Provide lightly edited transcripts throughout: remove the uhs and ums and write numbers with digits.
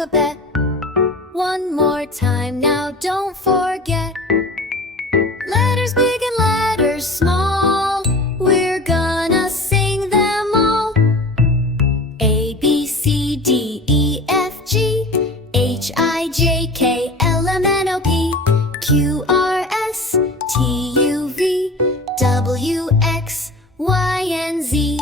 alphabet. One more time now, don't forget. Letters big and letters small, we're gonna sing them all. A, B, C, D, E, F, G, H, I, J, K, L, M, N, O, P, Q, R, S, T, U, V, W, X, Y, and Z.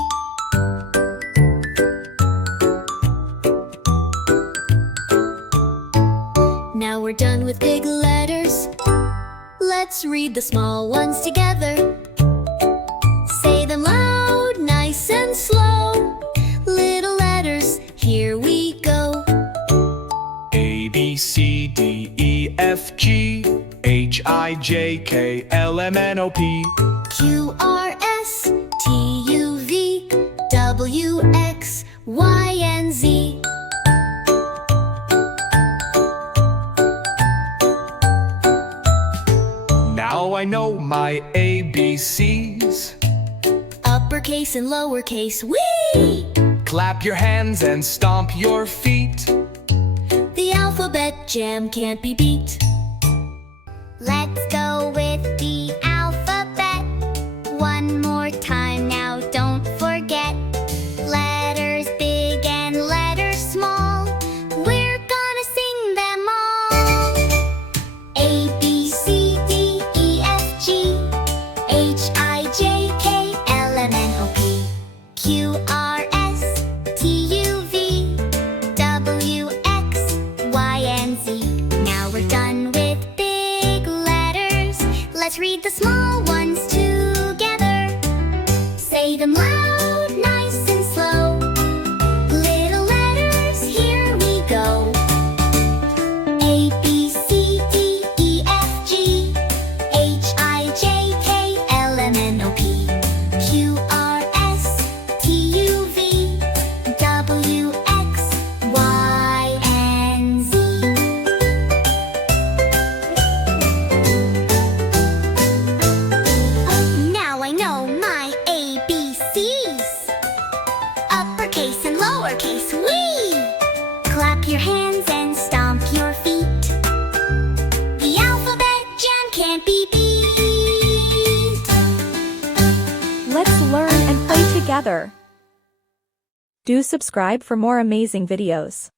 Now we're done with big letters. Let's read the small ones together. Say them loud, nice and slow. Little letters, here we go. A, B, C, D, E, F, G, H, I, J, K, L, M, N, O, P, Q, R, S, T, U, V, W, X, Y, and Z. Now I know my ABCs. Uppercase and lowercase, whee! Clap your hands and stomp your feet. The alphabet jam can't be beat. Let's go with the alphabet. One more time now, don't forget. Letters big and letters small, we're gonna sing them all. A, B, C, D, E, F, G, H, I, J, K, L, M, N, O, P, Q, R, S, T, U, V, W, X, Y, and Z. Now we're done with big letters. Let's read the small ones together. Say them loud, nice and slow. Little letters, here we go. A, B, C, D, E, F, G, H, I, J, K, L, M, N, O, P, Q, R, S, T, U, V, W, X, Y, and Z. Now I know my ABCs. Uppercase and lowercase, whee! Clap your hands and stomp your feet. The alphabet jam can't be beat. Let's learn and play together. Do subscribe for more amazing videos.